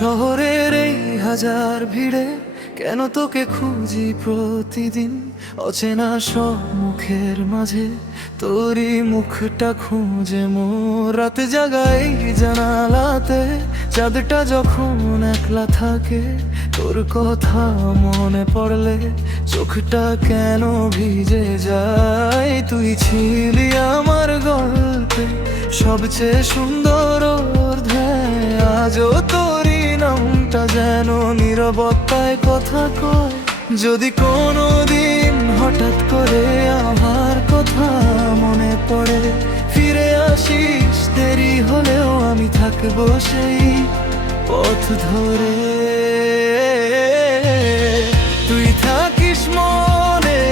শহরের এই হাজার ভিড়ে কেন তোকে খুঁজি প্রতিদিন, অচেনা সব মুখের মাঝে তোরই মুখটা খুঁজে মোর। রাতে জাগাই জানালাতে চাঁদটা যখন একলা থাকে, তোর কথা মনে পড়লে চোখটা কেন ভিজে যায়। তুই ছিলি আমার গল্পে সবচেয়ে সুন্দর অধ্যায়, আজও তোরই নামটা যেন নীরবতায় কথা কয়। যদি কোনোদিন হঠাৎ করে আমার কথা মনে পড়ে, ফিরে আসিস দেরি হলেও আমি থাকবো সেই পথ ধরে। তুই থাকিস মনে,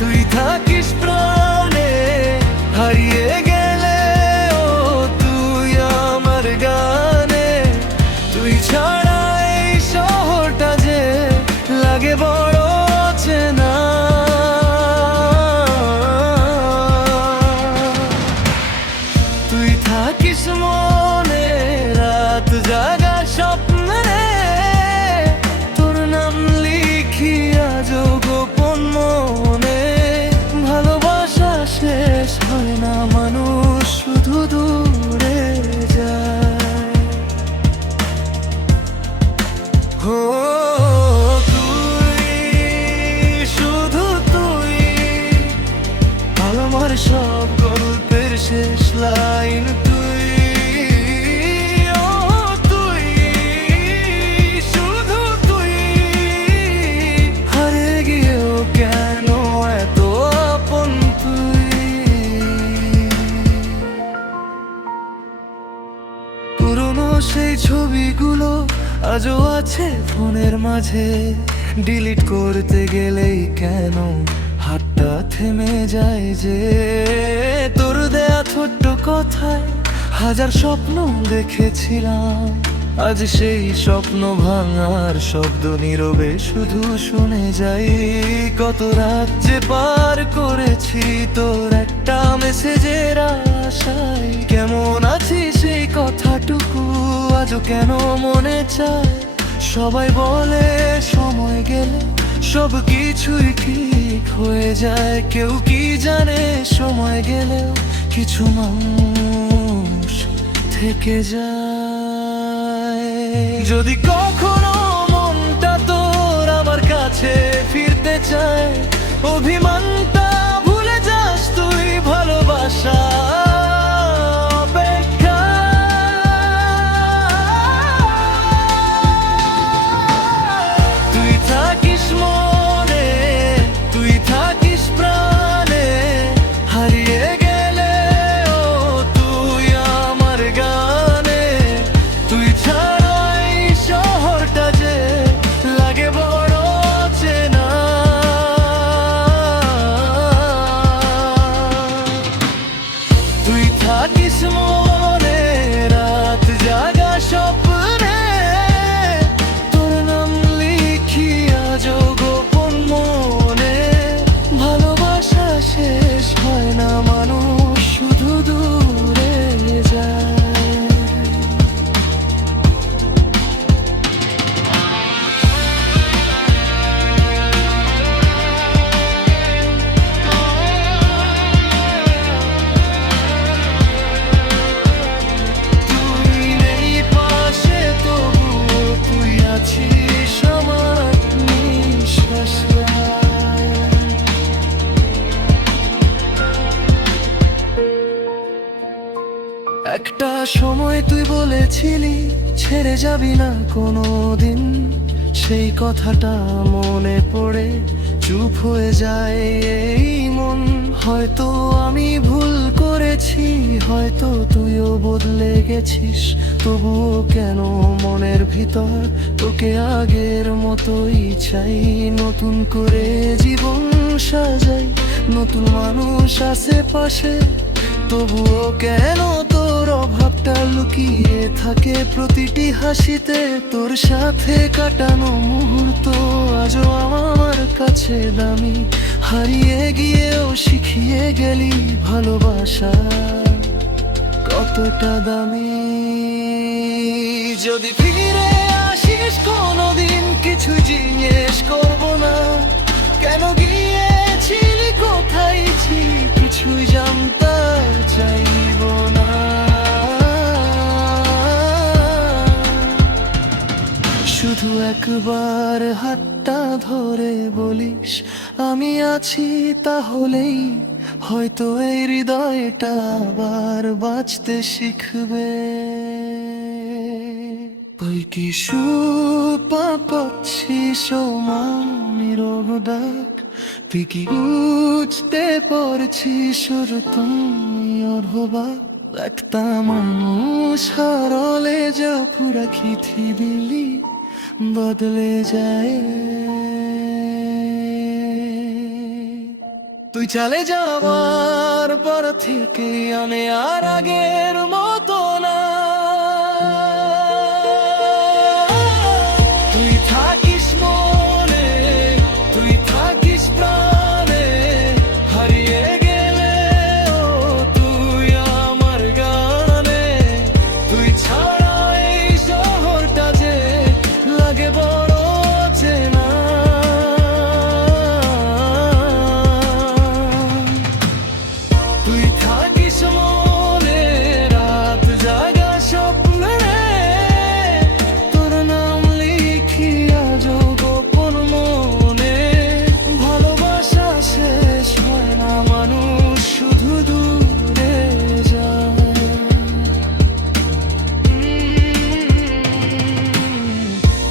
তুই থাকিস প্রাণে, হারিয়ে গেলেও তুই আমার গানে। তুই ছাড়া এই শহরটা যে লাগে বড় চেনা। তুই থাকিস মনে, রাত জাগা স্বপ্নে, তোর নাম লিখি আজও গোপন মনে। ভালোবাসা শেষ হয় না, মানুষ শুধু দূরে যায়। হো তুই, শুধু তুই, আমার সব গল্পের শেষ লাইন তুই। ও তুই, শুধু তুই, হারিয়ে গিয়েও কেন এত আপন তুই। পুরনো সেই ছবিগুলো আজও আছে ফোনের মাঝে, ডিলিট করতে গেলেই কেন হাতটা থেমে যায় যে। তোর দেয়া ছোট্ট কথায় হাজার স্বপ্ন দেখেছিলাম, আজ সেই স্বপ্ন ভাঙার শব্দ নীরবে শুধু শুনে যাই। কত রাত যে পার করেছি তোর একটা মেসেজের আশায়, কেমন আছিস সেই কথাটুকু আজও কেন মনে চায়। সবাই বলে সময় গেলে সব কিছুই ঠিক হয়ে যায়, কেউ কি জানে সময় গেলেও কিছু মানুষ থেকে যায়। যদি কখনো মনটা তোর আমার কাছে ফিরতে চায়, অভিমানটা ভুলে যাস তুই, ভালোবাসা থাকিস মনে, রাত জাগা স্বপ্নে, তোর নাম লিখি আজও গোপন মনে। ভালোবাসা শেষ হয় না, মানুষ শুধু দূরে যায়। একটা সময় তুই বলেছিলি ছেড়ে যাবি না কোনো দিন, সেই কথাটা মনে পড়ে চুপ হয়ে যায় এই মন। হয়তো আমি ভুল করেছি, হয়তো তুইও বদলে গেছিস, তবুও কেন মনের ভিতর তোকে আগের মতোই চাই। নতুন করে জীবন সাজাই, নতুন মানুষ আশেপাশে, তবুও কেন তোর অভাবটা লুকিয়ে থাকে প্রতিটি হাসিতে। তোর সাথে কাটানো মুহূর্ত আজও আমার কাছে দামি, হারিয়ে গিয়েও শিখিয়ে গেলি ভালোবাসা কতটা দামি। যদি ফিরে শেষ কোনোদিন কিছু জিজ্ঞেস করবো না। কেন গিয়েছিলি, কোথায় ছিলি, কিছুই জানতে চাইব না। শুধু একবার হাতটা ধরে বলিস আমি আছি, তাহলেই হয়তো এই হৃদয়টা আবার বাঁচতে শিখবে। তুই কি পাচ্ছিস ও মানির ডাক, তুই কি বুঝতে পারছিস ওর তুমি ওর হবা। একটা মানুষ হারালে যা পুরা পৃথিবী বদলে যায়। তুই চলে যাওয়ার পর থেকে আমি আর আগের মতো না। তুই থাকিস মনে, তুই থাকিস প্রাণে, হারিয়ে গেলে ও তুই আমার গানে। তুই ছাড়া এই শহরটা যে লাগে বড় চেনা। তুই থাকিস মনে, রাত জাগা স্বপ্নে, তোর নাম লিখি আজ গোপন মনে। ভালোবাসা শেষ হয় না, মানুষ শুধু দূরে যায়।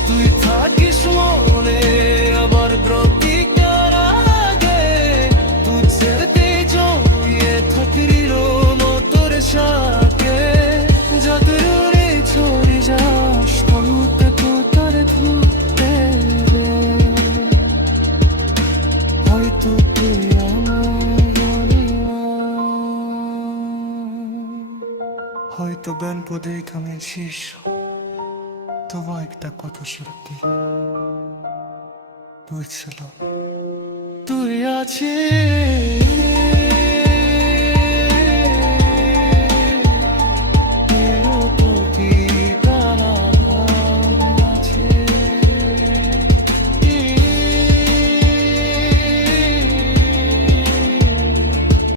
তুই থাকিস মনে, আবার প্রতিজ্ঞার আগে তুই ছেড়ে জড়িয়ে থাকি তোর সাথে। যত দূরে চলে যাস মুহূর্তে তো তার ধুতে, হয়তো তুই আমার মনে না। হয়তো গল্প দেখামে শেষ, তবু একটা কথা সত্যি বুঝছিলাম তুই আছিস।